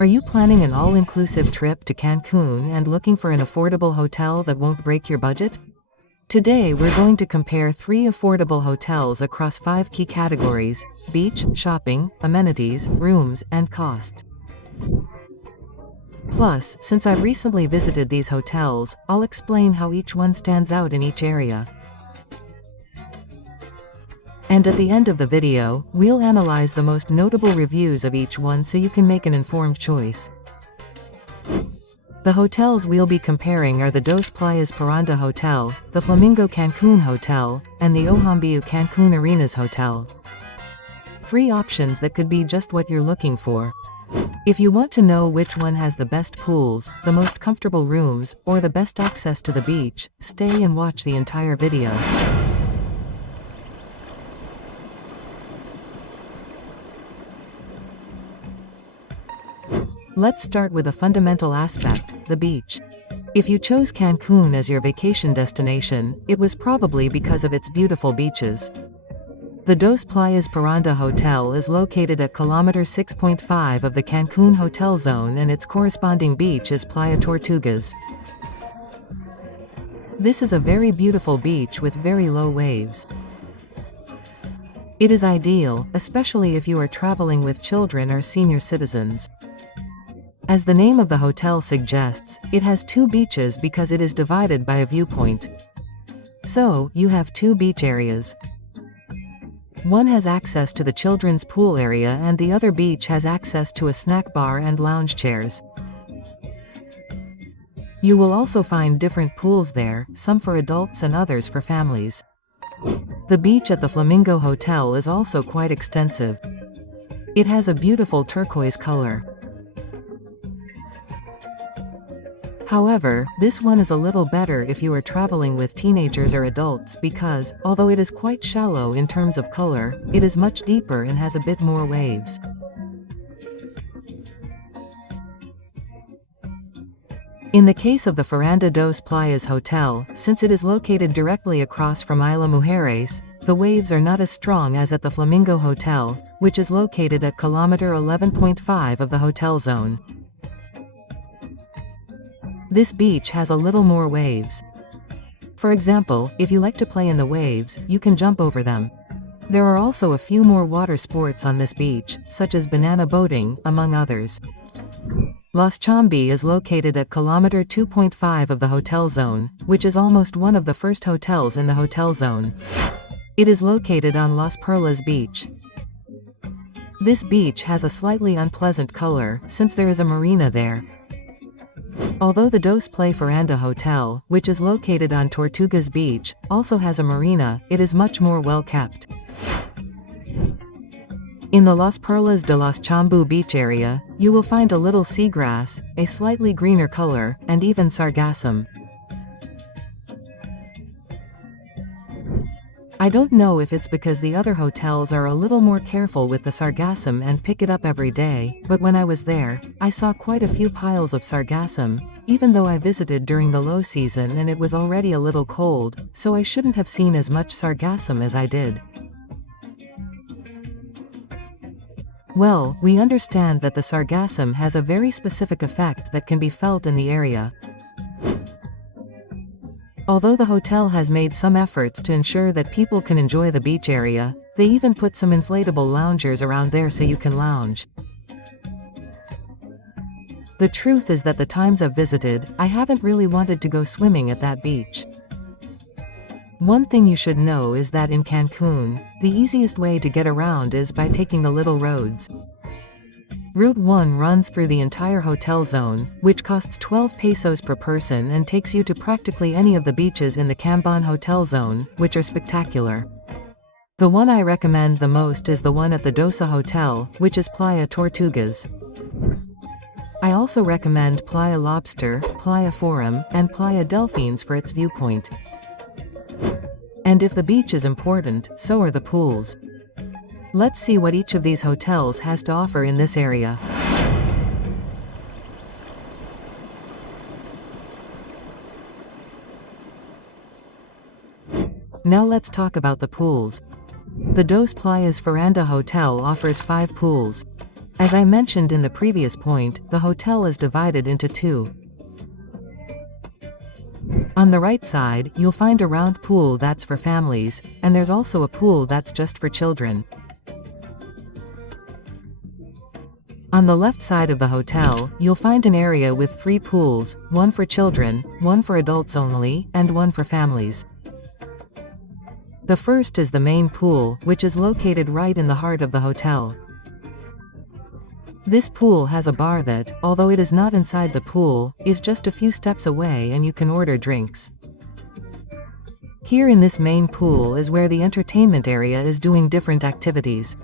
Are you planning an all-inclusive trip to Cancun and looking for an affordable hotel that won't break your budget? Today we're going to compare 3 affordable hotels across 5 key categories: beach, shopping, amenities, rooms, and cost. Plus, since I've recently visited these hotels, I'll explain how each one stands out in each area. And at the end of the video, we'll analyze the most notable reviews of each one so you can make an informed choice. The hotels we'll be comparing are the Dos Playas Paranda Hotel, the Flamingo Cancun Hotel, and the Ohambiu Cancun Arenas Hotel. 3 options that could be just what you're looking for. If you want to know which one has the best pools, the most comfortable rooms, or the best access to the beach, stay and watch the entire video. Let's start with a fundamental aspect, the beach. If you chose Cancun as your vacation destination, it was probably because of its beautiful beaches. The Dos Playas Paranda Hotel is located at kilometer 6.5 of the Cancun hotel zone, and its corresponding beach is Playa Tortugas. This is a very beautiful beach with very low waves. It is ideal, especially if you are traveling with children or senior citizens. As the name of the hotel suggests, it has 2 beaches because it is divided by a viewpoint. So, you have 2 beach areas. One has access to the children's pool area and the other beach has access to a snack bar and lounge chairs. You will also find different pools there, some for adults and others for families. The beach at the Flamingo Hotel is also quite extensive. It has a beautiful turquoise color. However, this one is a little better if you are traveling with teenagers or adults because, although it is quite shallow in terms of color, it is much deeper and has a bit more waves. In the case of the Faranda dos Playas Hotel, since it is located directly across from Isla Mujeres, the waves are not as strong as at the Flamingo Hotel, which is located at kilometer 11.5 of the hotel zone. This beach has a little more waves. For example, if you like to play in the waves, you can jump over them. There are also a few more water sports on this beach, such as banana boating, among others. Las Chambi is located at kilometer 2.5 of the hotel zone, which is almost one of the first hotels in the hotel zone. It is located on Las Perlas Beach. This beach has a slightly unpleasant color, since there is a marina there. Although the Dos Playas Paranda Hotel, which is located on Tortugas Beach, also has a marina, it is much more well kept. In the Las Perlas de Las Chambu beach area, you will find a little seagrass, a slightly greener color, and even sargassum. I don't know if it's because the other hotels are a little more careful with the sargassum and pick it up every day, but when I was there, I saw quite a few piles of sargassum, even though I visited during the low season and it was already a little cold, so I shouldn't have seen as much sargassum as I did. Well, we understand that the sargassum has a very specific effect that can be felt in the area. Although the hotel has made some efforts to ensure that people can enjoy the beach area, they even put some inflatable loungers around there so you can lounge. The truth is that the times I've visited, I haven't really wanted to go swimming at that beach. One thing you should know is that in Cancun, the easiest way to get around is by taking the little roads. Route 1 runs through the entire hotel zone, which costs 12 pesos per person and takes you to practically any of the beaches in the Camban hotel zone, which are spectacular. The one I recommend the most is the one at the Dosa Hotel, which is Playa Tortugas. I also recommend Playa Lobster, Playa Forum, and Playa Delfines for its viewpoint. And if the beach is important, so are the pools. Let's see what each of these hotels has to offer in this area. Now let's talk about the pools. The Dos Playas Paranda Hotel offers 5 pools. As I mentioned in the previous point, the hotel is divided into two. On the right side, you'll find a round pool that's for families, and there's also a pool that's just for children. On the left side of the hotel, you'll find an area with 3 pools, one for children, one for adults only, and one for families. The first is the main pool, which is located right in the heart of the hotel. This pool has a bar that, although it is not inside the pool, is just a few steps away and you can order drinks. Here in this main pool is where the entertainment area is doing different activities.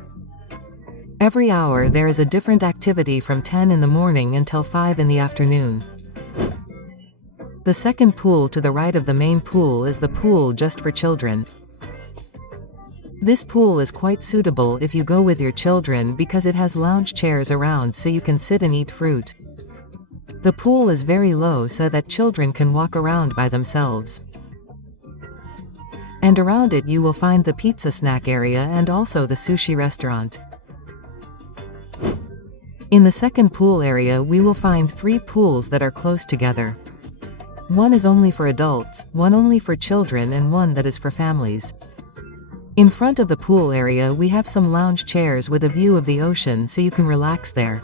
Every hour there is a different activity from 10 in the morning until 5 in the afternoon. The second pool to the right of the main pool is the pool just for children. This pool is quite suitable if you go with your children because it has lounge chairs around so you can sit and eat fruit. The pool is very low so that children can walk around by themselves. And around it you will find the pizza snack area and also the sushi restaurant. In the second pool area we will find 3 pools that are close together. One is only for adults, one only for children, and one that is for families. In front of the pool area we have some lounge chairs with a view of the ocean so you can relax there.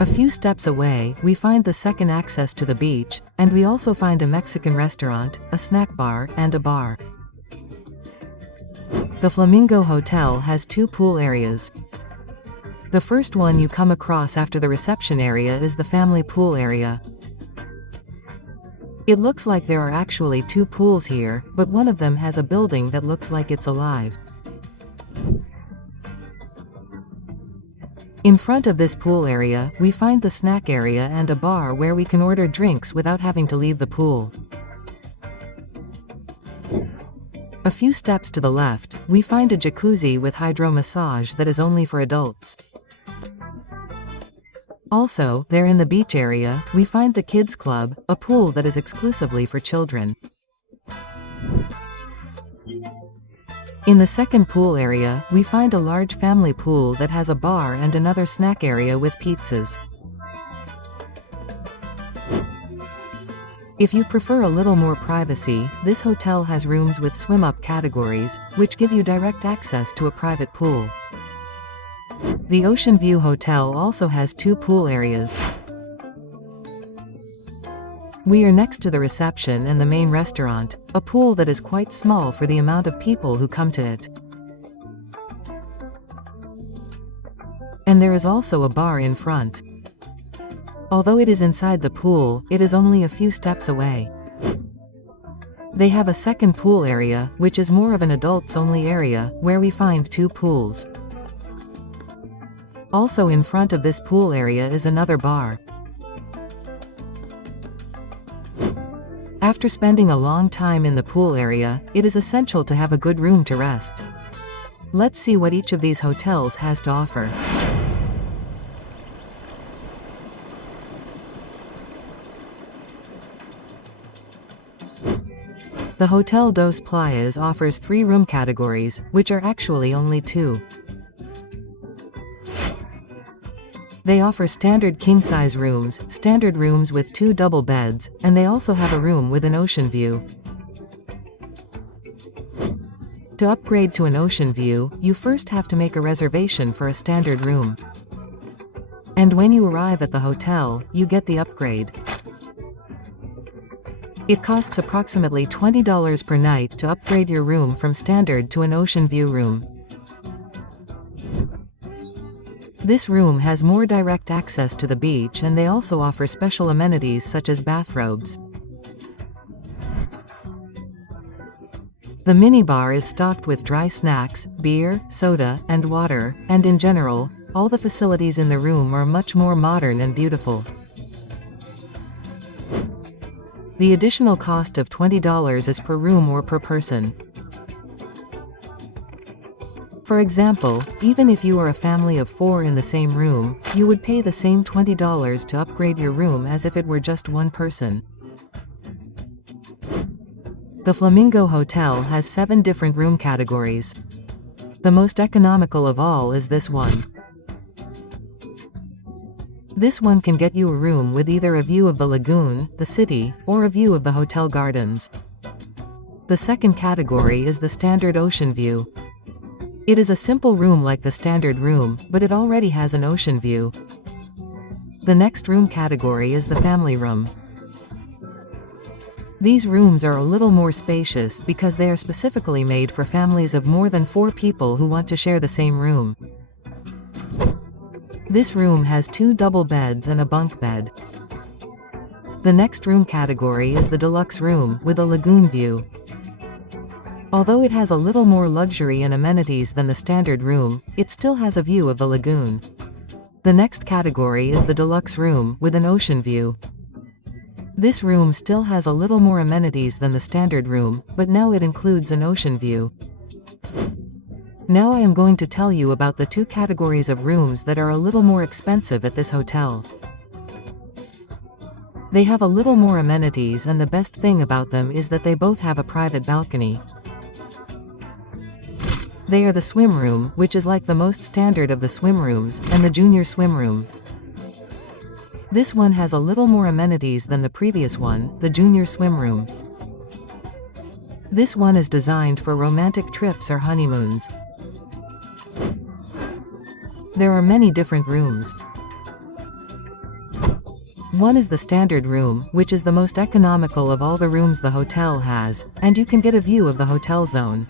A few steps away, we find the second access to the beach, and we also find a Mexican restaurant, a snack bar, and a bar. The Flamingo Hotel has 2 pool areas. The first one you come across after the reception area is the family pool area. It looks like there are actually 2 pools here, but one of them has a building that looks like it's alive. In front of this pool area, we find the snack area and a bar where we can order drinks without having to leave the pool. A few steps to the left, we find a jacuzzi with hydro massage that is only for adults. Also, there in the beach area, we find the Kids Club, a pool that is exclusively for children. In the second pool area, we find a large family pool that has a bar and another snack area with pizzas. If you prefer a little more privacy, this hotel has rooms with swim-up categories, which give you direct access to a private pool. The Ocean View Hotel also has 2 pool areas. We are next to the reception and the main restaurant, a pool that is quite small for the amount of people who come to it. And there is also a bar in front. Although it is inside the pool, it is only a few steps away. They have a second pool area, which is more of an adults-only area, where we find 2 pools. Also in front of this pool area is another bar. After spending a long time in the pool area, it is essential to have a good room to rest. Let's see what each of these hotels has to offer. The Hotel Dos Playas offers 3 room categories, which are actually only 2. They offer standard king-size rooms, standard rooms with 2 double beds, and they also have a room with an ocean view. To upgrade to an ocean view, you first have to make a reservation for a standard room. And when you arrive at the hotel, you get the upgrade. It costs approximately $20 per night to upgrade your room from standard to an ocean view room. This room has more direct access to the beach, and they also offer special amenities such as bathrobes. The minibar is stocked with dry snacks, beer, soda, and water, and in general, all the facilities in the room are much more modern and beautiful. The additional cost of $20 is per room or per person. For example, even if you are a family of 4 in the same room, you would pay the same $20 to upgrade your room as if it were just one person. The Flamingo Hotel has 7 different room categories. The most economical of all is this one. This one can get you a room with either a view of the lagoon, the city, or a view of the hotel gardens. The second category is the standard ocean view. It is a simple room like the standard room, but it already has an ocean view. The next room category is the family room. These rooms are a little more spacious because they are specifically made for families of more than 4 people who want to share the same room. This room has 2 double beds and a bunk bed. The next room category is the deluxe room with a lagoon view. Although it has a little more luxury and amenities than the standard room, it still has a view of the lagoon. The next category is the deluxe room with an ocean view. This room still has a little more amenities than the standard room, but now it includes an ocean view. Now I am going to tell you about the 2 categories of rooms that are a little more expensive at this hotel. They have a little more amenities, and the best thing about them is that they both have a private balcony. They are the swim room, which is like the most standard of the swim rooms, and the junior swim room. This one has a little more amenities than the previous one, the junior swim room. This one is designed for romantic trips or honeymoons. There are many different rooms. One is the standard room, which is the most economical of all the rooms the hotel has, and you can get a view of the hotel zone.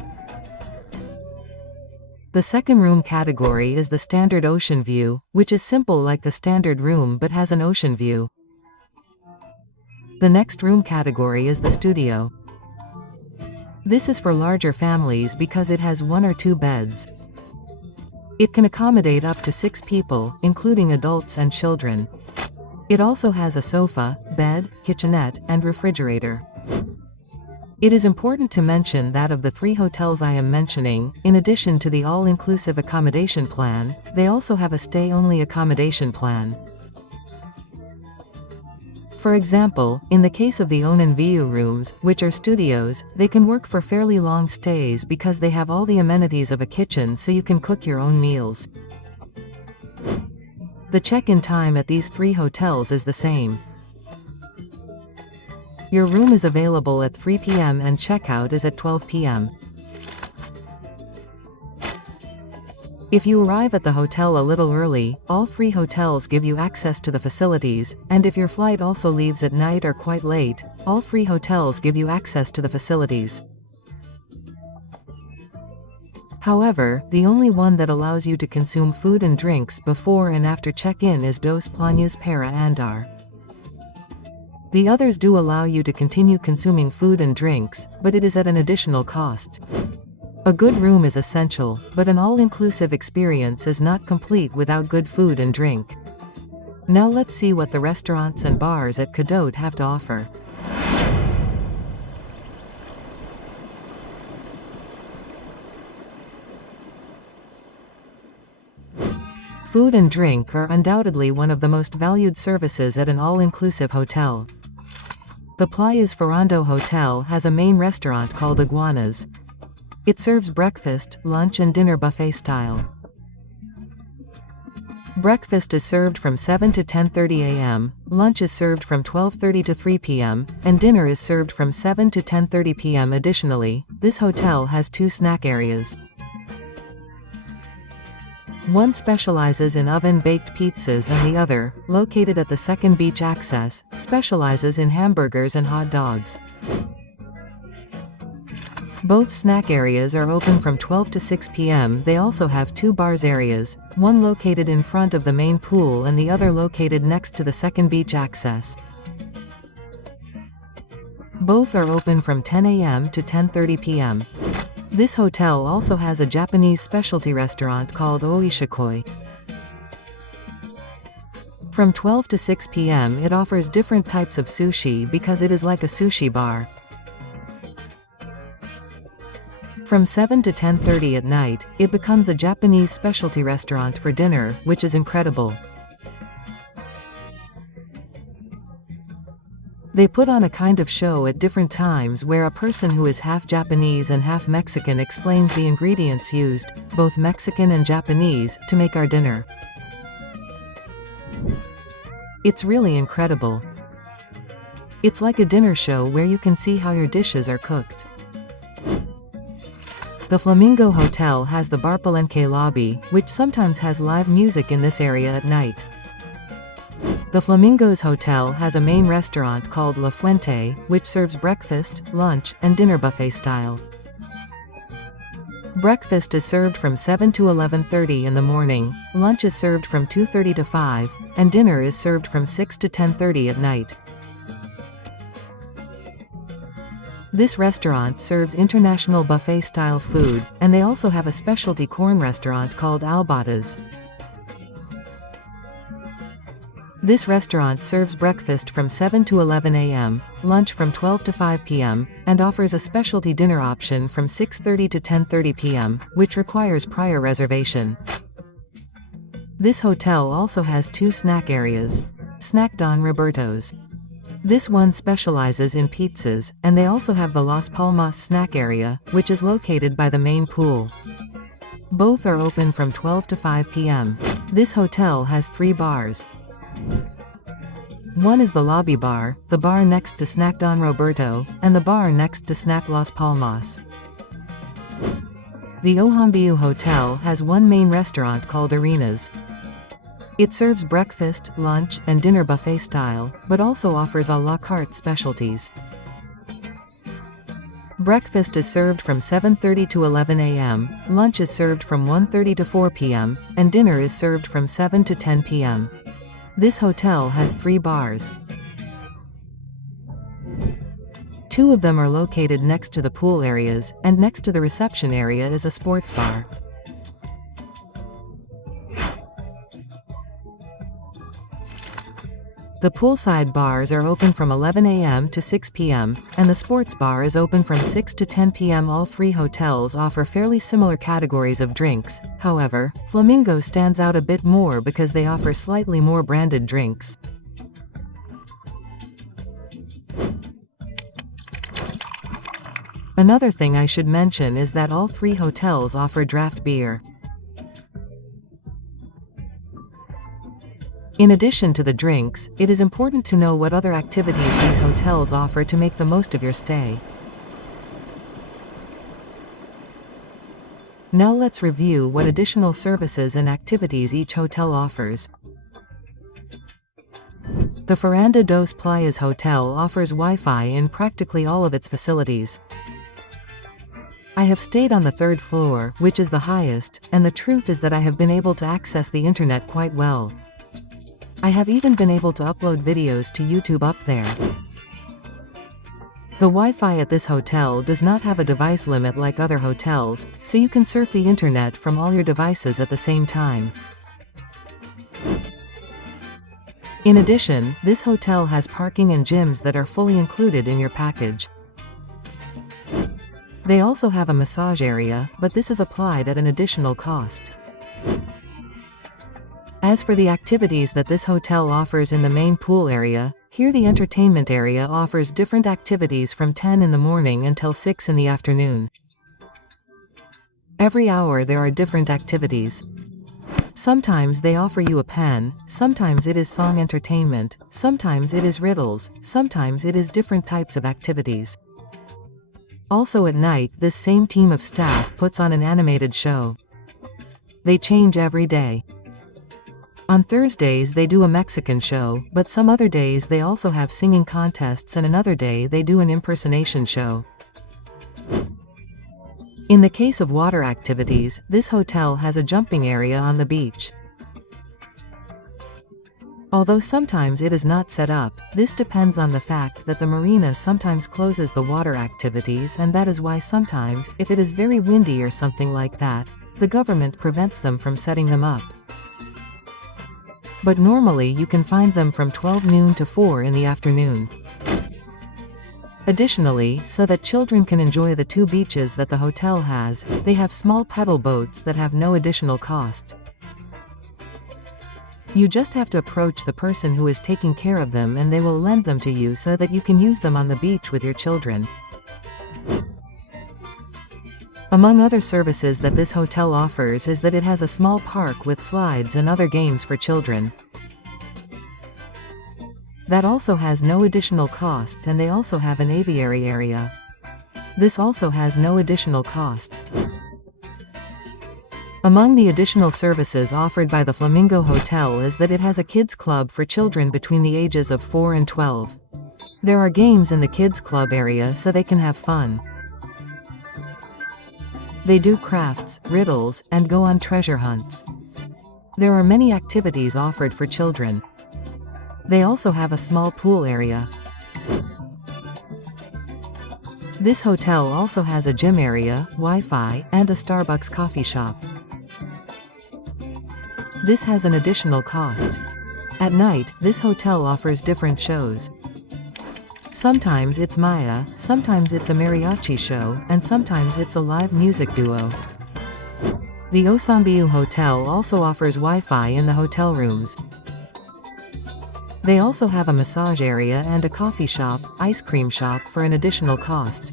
The second room category is the standard ocean view, which is simple like the standard room but has an ocean view. The next room category is the studio. This is for larger families because it has 1 or 2 beds. It can accommodate up to 6 people, including adults and children. It also has a sofa, bed, kitchenette, and refrigerator. It is important to mention that of the 3 hotels I am mentioning, in addition to the all-inclusive accommodation plan, they also have a stay-only accommodation plan. For example, in the case of the Onan View rooms, which are studios, they can work for fairly long stays because they have all the amenities of a kitchen so you can cook your own meals. The check-in time at these 3 hotels is the same. Your room is available at 3 p.m. and checkout is at 12 p.m. If you arrive at the hotel a little early, all 3 hotels give you access to the facilities, and if your flight also leaves at night or quite late, all 3 hotels give you access to the facilities. However, the only one that allows you to consume food and drinks before and after check-in is Dos Plañas para Andar. The others do allow you to continue consuming food and drinks, but it is at an additional cost. A good room is essential, but an all-inclusive experience is not complete without good food and drink. Now let's see what the restaurants and bars at CALIDAD have to offer. Food and drink are undoubtedly one of the most valued services at an all-inclusive hotel. The Playas Ferrando Hotel has a main restaurant called Iguanas. It serves breakfast, lunch and dinner buffet style. Breakfast is served from 7 to 10:30 a.m., lunch is served from 12:30 to 3 p.m., and dinner is served from 7 to 10:30 p.m. Additionally, this hotel has 2 snack areas. One specializes in oven-baked pizzas and the other, located at the second beach access, specializes in hamburgers and hot dogs. Both snack areas are open from 12 to 6 p.m. They also have 2 bars areas, one located in front of the main pool and the other located next to the second beach access. Both are open from 10 a.m. to 10:30 p.m. This hotel also has a Japanese specialty restaurant called Oishikoi. From 12 to 6 p.m. it offers different types of sushi because it is like a sushi bar. From 7 to 10:30 at night, it becomes a Japanese specialty restaurant for dinner, which is incredible. They put on a kind of show at different times where a person who is half Japanese and half Mexican explains the ingredients used, both Mexican and Japanese, to make our dinner. It's really incredible. It's like a dinner show where you can see how your dishes are cooked. The Flamingo Hotel has the Bar Palenque lobby, which sometimes has live music in this area at night. The Flamingos Hotel has a main restaurant called La Fuente, which serves breakfast, lunch, and dinner buffet style. Breakfast is served from 7 to 11:30 in the morning, lunch is served from 2:30 to 5, and dinner is served from 6 to 10:30 at night. This restaurant serves international buffet-style food, and they also have a specialty corn restaurant called Albatas. This restaurant serves breakfast from 7 to 11 a.m., lunch from 12 to 5 p.m., and offers a specialty dinner option from 6:30 to 10:30 p.m., which requires prior reservation. This hotel also has 2 snack areas. Snack Don Roberto's. This one specializes in pizzas, and they also have the Las Palmas snack area, which is located by the main pool. Both are open from 12 to 5 p.m. This hotel has 3 bars. One is the lobby bar, the bar next to Snack Don Roberto, and the bar next to Snack Las Palmas. The Ohambiu Hotel has one main restaurant called Arenas. It serves breakfast, lunch, and dinner buffet style, but also offers a la carte specialties. Breakfast is served from 7:30 to 11 a.m., lunch is served from 1:30 to 4 p.m., and dinner is served from 7 to 10 p.m. This hotel has 3 bars. 2 of them are located next to the pool areas, and next to the reception area is a sports bar. The poolside bars are open from 11 a.m. to 6 p.m., and the sports bar is open from 6 to 10 p.m. All 3 hotels offer fairly similar categories of drinks. However, Flamingo stands out a bit more because they offer slightly more branded drinks. Another thing I should mention is that all 3 hotels offer draft beer. In addition to the drinks, it is important to know what other activities these hotels offer to make the most of your stay. Now let's review what additional services and activities each hotel offers. The Fernanda dos Playas Hotel offers Wi-Fi in practically all of its facilities. I have stayed on the 3rd floor, which is the highest, and the truth is that I have been able to access the internet quite well. I have even been able to upload videos to YouTube up there. The Wi-Fi at this hotel does not have a device limit like other hotels, so you can surf the internet from all your devices at the same time. In addition, this hotel has parking and gyms that are fully included in your package. They also have a massage area, but this is applied at an additional cost. As for the activities that this hotel offers in the main pool area, here the entertainment area offers different activities from 10 in the morning until 6 in the afternoon. Every hour there are different activities. Sometimes they offer you a pen, sometimes it is song entertainment, sometimes it is riddles, sometimes it is different types of activities. Also at night, this same team of staff puts on an animated show. They change every day. On Thursdays they do a Mexican show, but some other days they also have singing contests and another day they do an impersonation show. In the case of water activities, this hotel has a jumping area on the beach. Although sometimes it is not set up, this depends on the fact that the marina sometimes closes the water activities, and that is why sometimes, if it is very windy or something like that, the government prevents them from setting them up. But normally you can find them from 12 noon to 4 in the afternoon. Additionally, so that children can enjoy the 2 beaches that the hotel has, they have small pedal boats that have no additional cost. You just have to approach the person who is taking care of them and they will lend them to you so that you can use them on the beach with your children. Among other services that this hotel offers is that it has a small park with slides and other games for children. That also has no additional cost, and they also have an aviary area. This also has no additional cost. Among the additional services offered by the Flamingo Hotel is that it has a kids club for children between the ages of 4 and 12. There are games in the kids club area so they can have fun. They do crafts, riddles, and go on treasure hunts. There are many activities offered for children. They also have a small pool area. This hotel also has a gym area, Wi-Fi, and a Starbucks coffee shop. This has an additional cost. At night, this hotel offers different shows. Sometimes it's Maya, sometimes it's a mariachi show, and sometimes it's a live music duo. The Osambiu Hotel also offers Wi-Fi in the hotel rooms. They also have a massage area and a coffee shop, ice cream shop for an additional cost.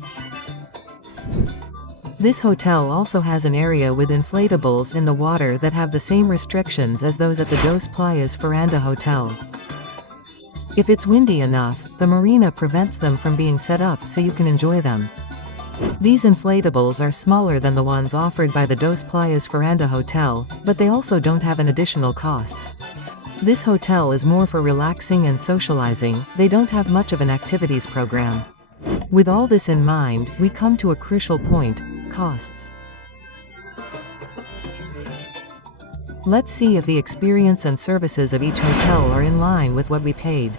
This hotel also has an area with inflatables in the water that have the same restrictions as those at the Dos Playas Veranda Hotel. If it's windy enough, the marina prevents them from being set up so you can enjoy them. These inflatables are smaller than the ones offered by the Dos Playas Veranda Hotel, but they also don't have an additional cost. This hotel is more for relaxing and socializing, they don't have much of an activities program. With all this in mind, we come to a crucial point: costs. Let's see if the experience and services of each hotel are in line with what we paid.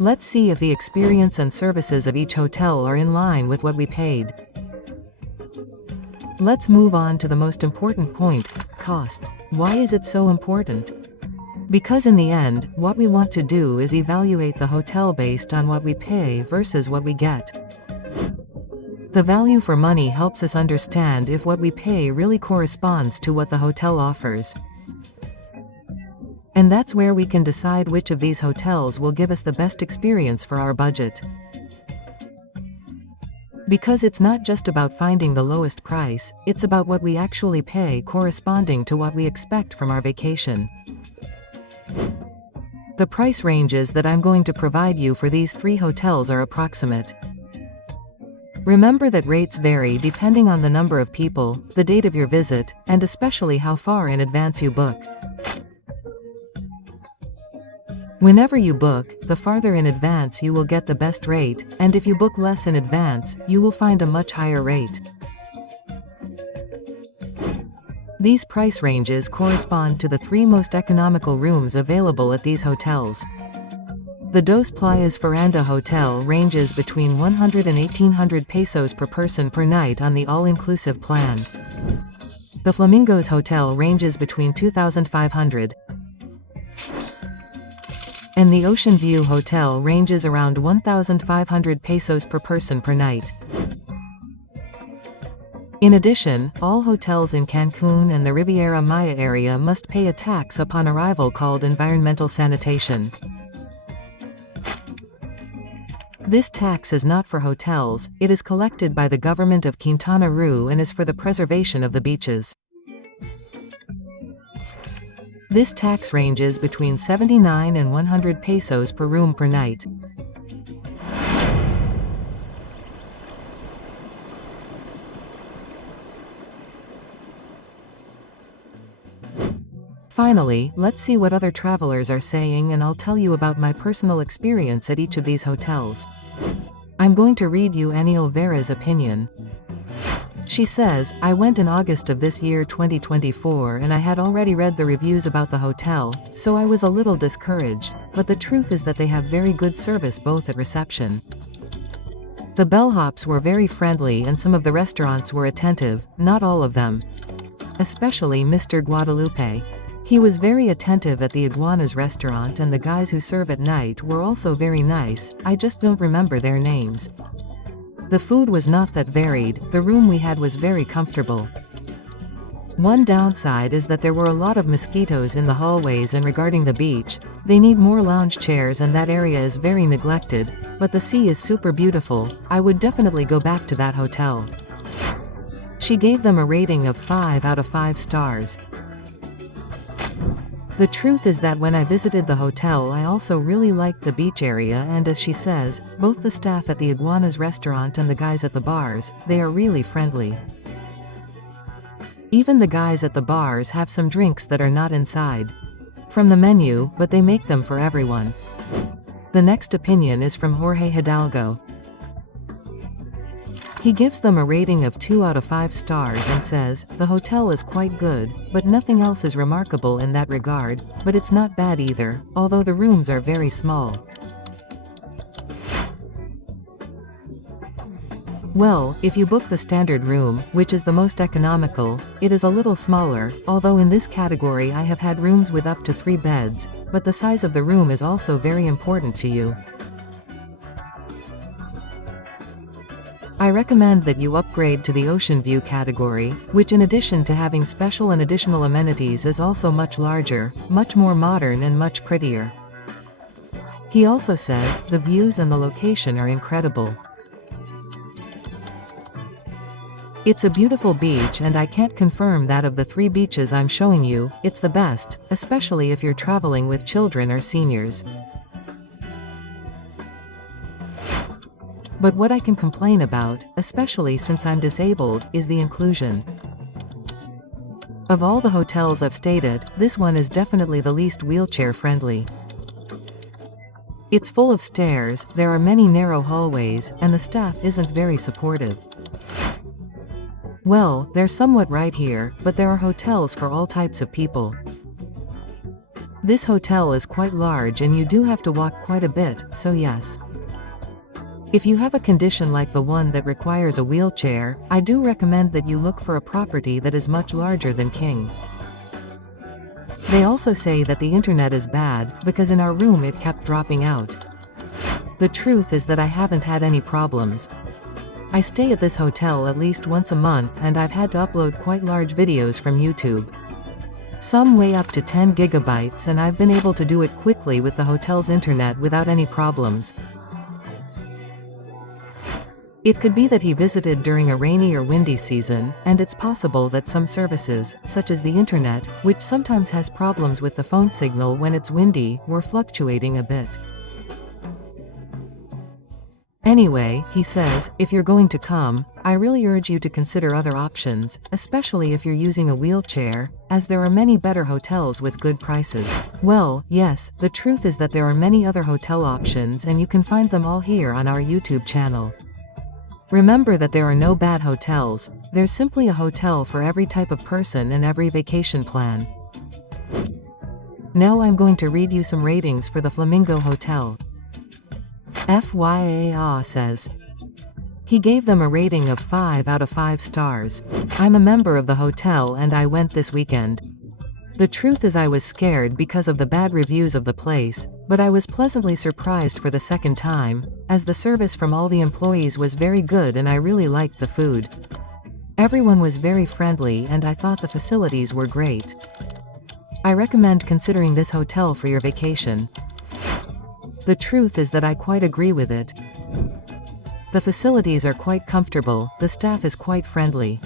Let's see if the experience and services of each hotel are in line with what we paid. Let's move on to the most important point: cost. Why is it so important? Because in the end, what we want to do is evaluate the hotel based on what we pay versus what we get. The value for money helps us understand if what we pay really corresponds to what the hotel offers. And that's where we can decide which of these hotels will give us the best experience for our budget. Because it's not just about finding the lowest price, it's about what we actually pay corresponding to what we expect from our vacation. The price ranges that I'm going to provide you for these 3 hotels are approximate. Remember that rates vary depending on the number of people, the date of your visit, and especially how far in advance you book. Whenever you book, the farther in advance you will get the best rate, and if you book less in advance, you will find a much higher rate. These price ranges correspond to the 3 most economical rooms available at these hotels. The Dos Playas Veranda Hotel ranges between 100 and 1,800 pesos per person per night on the all-inclusive plan. The Flamingos Hotel ranges between 2,500. And the Ocean View Hotel ranges around 1,500 pesos per person per night. In addition, all hotels in Cancun and the Riviera Maya area must pay a tax upon arrival called environmental sanitation. This tax is not for hotels, it is collected by the government of Quintana Roo and is for the preservation of the beaches. This tax ranges between 79 and 100 pesos per room per night. Finally, let's see what other travelers are saying, and I'll tell you about my personal experience at each of these hotels. I'm going to read you Annie Olvera's opinion. She says, I went in August of this year 2024 and I had already read the reviews about the hotel, so I was a little discouraged, but the truth is that they have very good service both at reception. The bellhops were very friendly and some of the restaurants were attentive, not all of them. Especially Mr. Guadalupe. He was very attentive at the Iguanas restaurant, and the guys who serve at night were also very nice, I just don't remember their names. The food was not that varied, the room we had was very comfortable. One downside is that there were a lot of mosquitoes in the hallways, and regarding the beach, they need more lounge chairs and that area is very neglected, but the sea is super beautiful. I would definitely go back to that hotel. She gave them a rating of 5 out of 5 stars. The truth is that when I visited the hotel, I also really liked the beach area, and as she says, both the staff at the Iguanas restaurant and the guys at the bars, they are really friendly. Even the guys at the bars have some drinks that are not inside from the menu, but they make them for everyone. The next opinion is from Jorge Hidalgo. He gives them a rating of 2 out of 5 stars and says, the hotel is quite good, but nothing else is remarkable in that regard, but it's not bad either, although the rooms are very small. Well, if you book the standard room, which is the most economical, it is a little smaller, although in this category I have had rooms with up to 3 beds, but the size of the room is also very important to you. I recommend that you upgrade to the ocean view category, which in addition to having special and additional amenities is also much larger, much more modern and much prettier. He also says, the views and the location are incredible. It's a beautiful beach, and I can't confirm that of the 3 beaches I'm showing you, it's the best, especially if you're traveling with children or seniors. But what I can complain about, especially since I'm disabled, is the inclusion. Of all the hotels I've stayed at, this one is definitely the least wheelchair friendly. It's full of stairs, there are many narrow hallways, and the staff isn't very supportive. Well, they're somewhat right here, but there are hotels for all types of people. This hotel is quite large and you do have to walk quite a bit, so yes. If you have a condition like the one that requires a wheelchair, I do recommend that you look for a property that is much larger than king. They also say that the internet is bad, because in our room it kept dropping out. The truth is that I haven't had any problems. I stay at this hotel at least once a month, and I've had to upload quite large videos from YouTube. Some weigh up to 10 gigabytes, and I've been able to do it quickly with the hotel's internet without any problems. It could be that he visited during a rainy or windy season, and it's possible that some services, such as the internet, which sometimes has problems with the phone signal when it's windy, were fluctuating a bit. Anyway, he says, if you're going to come, I really urge you to consider other options, especially if you're using a wheelchair, as there are many better hotels with good prices. Well, yes, the truth is that there are many other hotel options, and you can find them all here on our YouTube channel. Remember that there are no bad hotels, there's simply a hotel for every type of person and every vacation plan. Now I'm going to read you some ratings for the Flamingo Hotel. FYAA says. He gave them a rating of 5 out of 5 stars. I'm a member of the hotel and I went this weekend. The truth is I was scared because of the bad reviews of the place, but I was pleasantly surprised for the second time, as the service from all the employees was very good and I really liked the food. Everyone was very friendly and I thought the facilities were great. I recommend considering this hotel for your vacation. The truth is that I quite agree with it. The facilities are quite comfortable, the staff is quite friendly.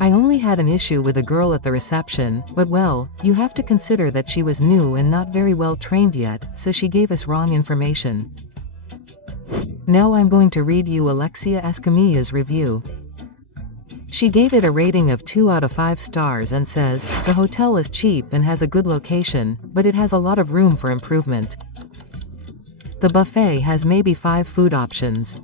I only had an issue with a girl at the reception, but well, you have to consider that she was new and not very well trained yet, so she gave us wrong information. Now I'm going to read you Alexia Escamilla's review. She gave it a rating of 2 out of 5 stars and says, the hotel is cheap and has a good location, but it has a lot of room for improvement. The buffet has maybe 5 food options.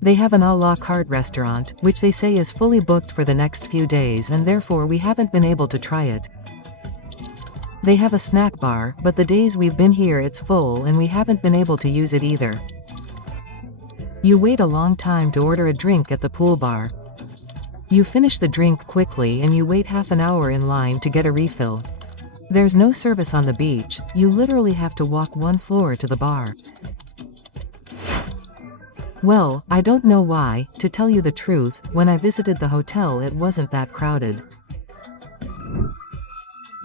They have an a la carte restaurant, which they say is fully booked for the next few days and therefore we haven't been able to try it. They have a snack bar, but the days we've been here it's full and we haven't been able to use it either. You wait a long time to order a drink at the pool bar. You finish the drink quickly and you wait half an hour in line to get a refill. There's no service on the beach, you literally have to walk 1 floor to the bar. Well, I don't know why, to tell you the truth, when I visited the hotel it wasn't that crowded.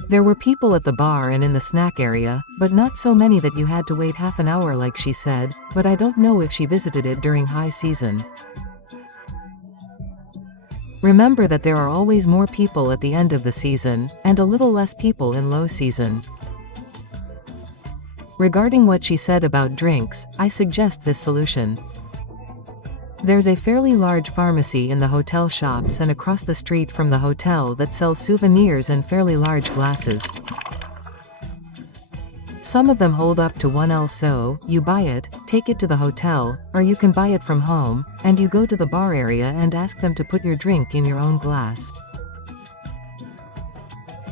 There were people at the bar and in the snack area, but not so many that you had to wait half an hour like she said, but I don't know if she visited it during high season. Remember that there are always more people at the end of the season, and a little less people in low season. Regarding what she said about drinks, I suggest this solution. There's a fairly large pharmacy in the hotel shops and across the street from the hotel that sells souvenirs and fairly large glasses. Some of them hold up to $1, so you buy it, take it to the hotel, or you can buy it from home, and you go to the bar area and ask them to put your drink in your own glass.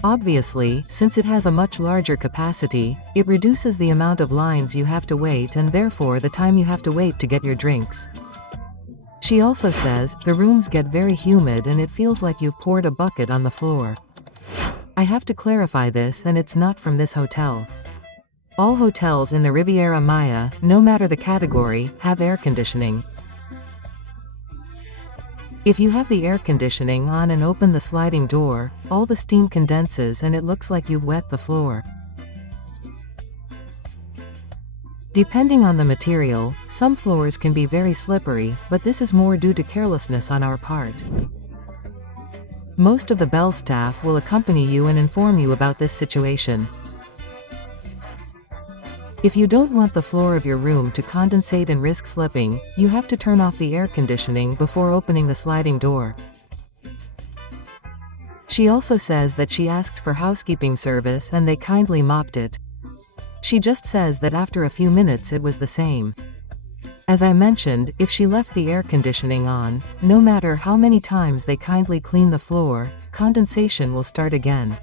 Obviously, since it has a much larger capacity, it reduces the amount of lines you have to wait and therefore the time you have to wait to get your drinks. She also says, the rooms get very humid and it feels like you've poured a bucket on the floor. I have to clarify this, and it's not from this hotel. All hotels in the Riviera Maya, no matter the category, have air conditioning. If you have the air conditioning on and open the sliding door, all the steam condenses and it looks like you've wet the floor. Depending on the material, some floors can be very slippery, but this is more due to carelessness on our part. Most of the Bell staff will accompany you and inform you about this situation. If you don't want the floor of your room to condensate and risk slipping, you have to turn off the air conditioning before opening the sliding door. She also says that she asked for housekeeping service and they kindly mopped it. She just says that after a few minutes it was the same. As I mentioned, if she left the air conditioning on, no matter how many times they kindly clean the floor, condensation will start again.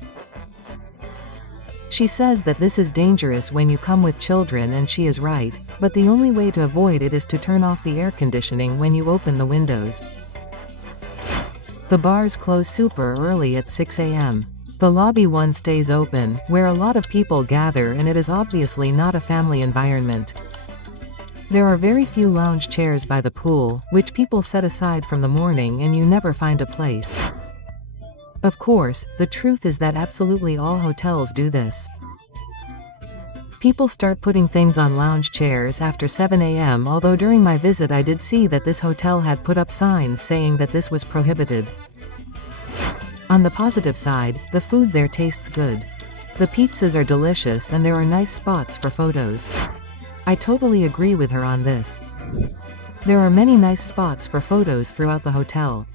She says that this is dangerous when you come with children, and she is right, but the only way to avoid it is to turn off the air conditioning when you open the windows. The bars close super early at 6 a.m. The lobby one stays open, where a lot of people gather, and it is obviously not a family environment. There are very few lounge chairs by the pool, which people set aside from the morning, and you never find a place. Of course, the truth is that absolutely all hotels do this. People start putting things on lounge chairs after 7 a.m., although during my visit I did see that this hotel had put up signs saying that this was prohibited. On the positive side, the food there tastes good. The pizzas are delicious and there are nice spots for photos. I totally agree with her on this. There are many nice spots for photos throughout the hotel.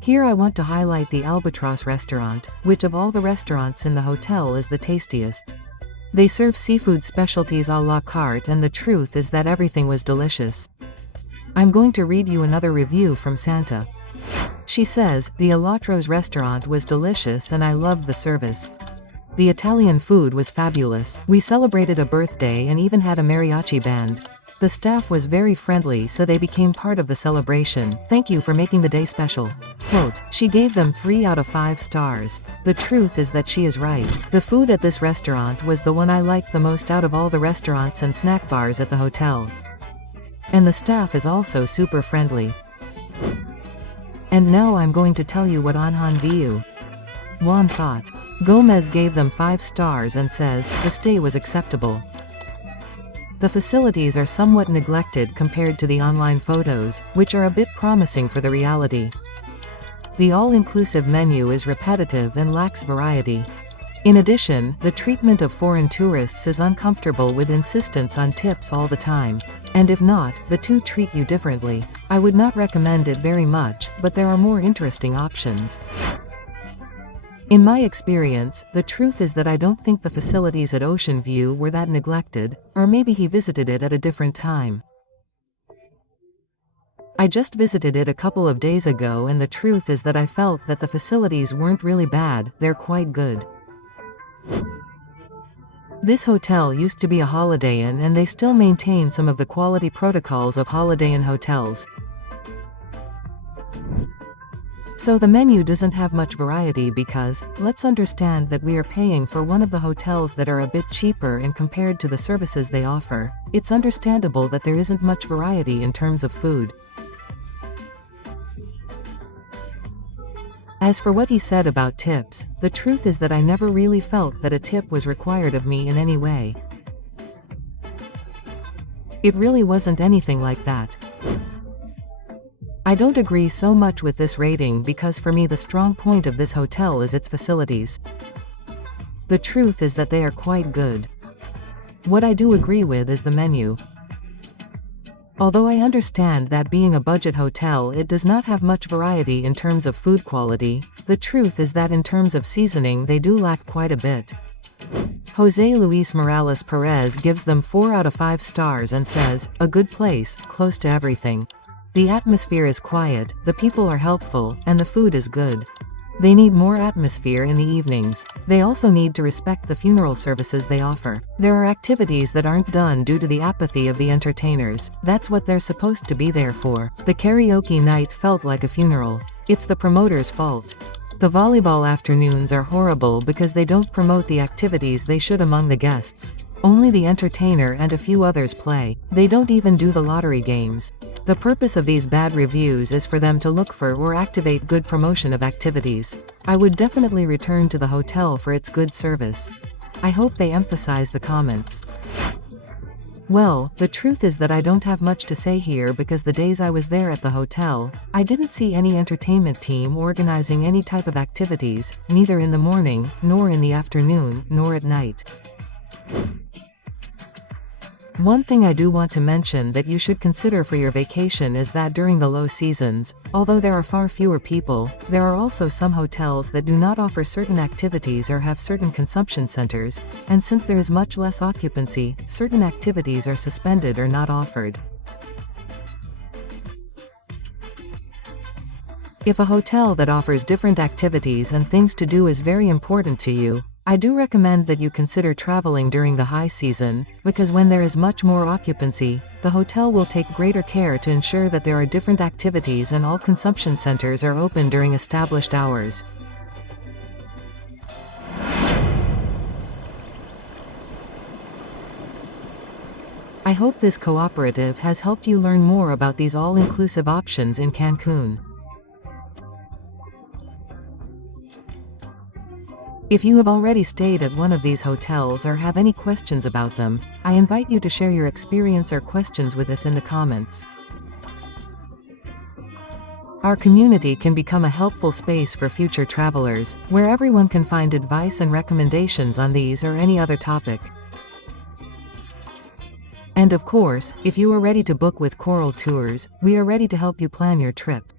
Here I want to highlight the Albatross restaurant, which of all the restaurants in the hotel is the tastiest. They serve seafood specialties a la carte, and the truth is that everything was delicious. I'm going to read you another review from Santa. She says, the Albatross restaurant was delicious and I loved the service. The Italian food was fabulous. We celebrated a birthday and even had a mariachi band. The staff was very friendly, so they became part of the celebration. Thank you for making the day special. Quote, she gave them 3 out of 5 stars. The truth is that she is right. The food at this restaurant was the one I liked the most out of all the restaurants and snack bars at the hotel. And the staff is also super friendly. And now I'm going to tell you what Anhan Viu Juan thought. Gomez gave them 5 stars and says, the stay was acceptable. The facilities are somewhat neglected compared to the online photos, which are a bit promising for the reality. The all-inclusive menu is repetitive and lacks variety. In addition, the treatment of foreign tourists is uncomfortable with insistence on tips all the time. And if not, the two treat you differently. I would not recommend it very much, but there are more interesting options. In my experience, the truth is that I don't think the facilities at Ocean View were that neglected, or maybe he visited it at a different time. I just visited it a couple of days ago, and the truth is that I felt that the facilities weren't really bad, they're quite good. This hotel used to be a Holiday Inn, and they still maintain some of the quality protocols of Holiday Inn hotels. So the menu doesn't have much variety because, let's understand that we are paying for one of the hotels that are a bit cheaper and compared to the services they offer, it's understandable that there isn't much variety in terms of food. As for what he said about tips, the truth is that I never really felt that a tip was required of me in any way. It really wasn't anything like that. I don't agree so much with this rating because for me the strong point of this hotel is its facilities. The truth is that they are quite good. What I do agree with is the menu. Although I understand that being a budget hotel it does not have much variety in terms of food quality, the truth is that in terms of seasoning they do lack quite a bit. Jose Luis Morales Perez gives them 4 out of 5 stars and says, "A good place, close to everything. The atmosphere is quiet, the people are helpful, and the food is good. They need more atmosphere in the evenings. They also need to respect the funeral services they offer. There are activities that aren't done due to the apathy of the entertainers. That's what they're supposed to be there for. The karaoke night felt like a funeral. It's the promoter's fault. The volleyball afternoons are horrible because they don't promote the activities they should among the guests. Only the entertainer and a few others play. They don't even do the lottery games. The purpose of these bad reviews is for them to look for or activate good promotion of activities. I would definitely return to the hotel for its good service. I hope they emphasize the comments." Well, the truth is that I don't have much to say here because the days I was there at the hotel, I didn't see any entertainment team organizing any type of activities, neither in the morning, nor in the afternoon, nor at night. One thing I do want to mention that you should consider for your vacation is that during the low seasons, although there are far fewer people, there are also some hotels that do not offer certain activities or have certain consumption centers, and since there is much less occupancy, certain activities are suspended or not offered. If a hotel that offers different activities and things to do is very important to you, I do recommend that you consider traveling during the high season, because when there is much more occupancy, the hotel will take greater care to ensure that there are different activities and all consumption centers are open during established hours. I hope this cooperative has helped you learn more about these all-inclusive options in Cancun. If you have already stayed at one of these hotels or have any questions about them, I invite you to share your experience or questions with us in the comments. Our community can become a helpful space for future travelers, where everyone can find advice and recommendations on these or any other topic. And of course, if you are ready to book with Coral Tours, we are ready to help you plan your trip.